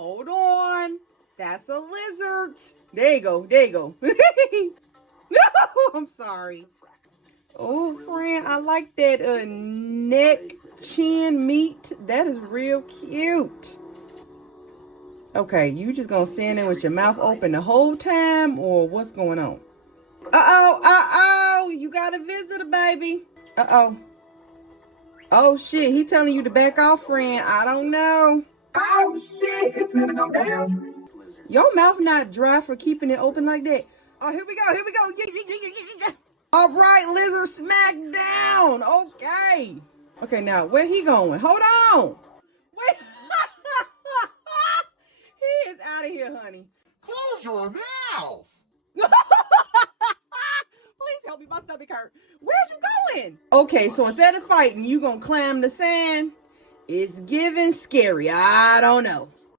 Hold on. That's a lizard. There you go. There you go. No, I'm sorry. Oh, friend, I like that neck chin meat. That is real cute. Okay, you just gonna stand there with your mouth open the whole time, or what's going on? Uh-oh, you got a visitor, baby. Uh-oh. Oh, shit, he telling you to back off, friend. I don't know. Oh, shit, it's gonna go down. Your mouth not dry for keeping it open like that. Oh, here we go, here we go. Yeah. All right, lizard, smack down. Okay. Okay, now, where he going? Hold on. Wait. He is out of here, honey. Close your mouth. Please help me, my stomach hurt. Where's you going? Okay, so instead of fighting, you gonna climb the sand? It's giving scary. I don't know.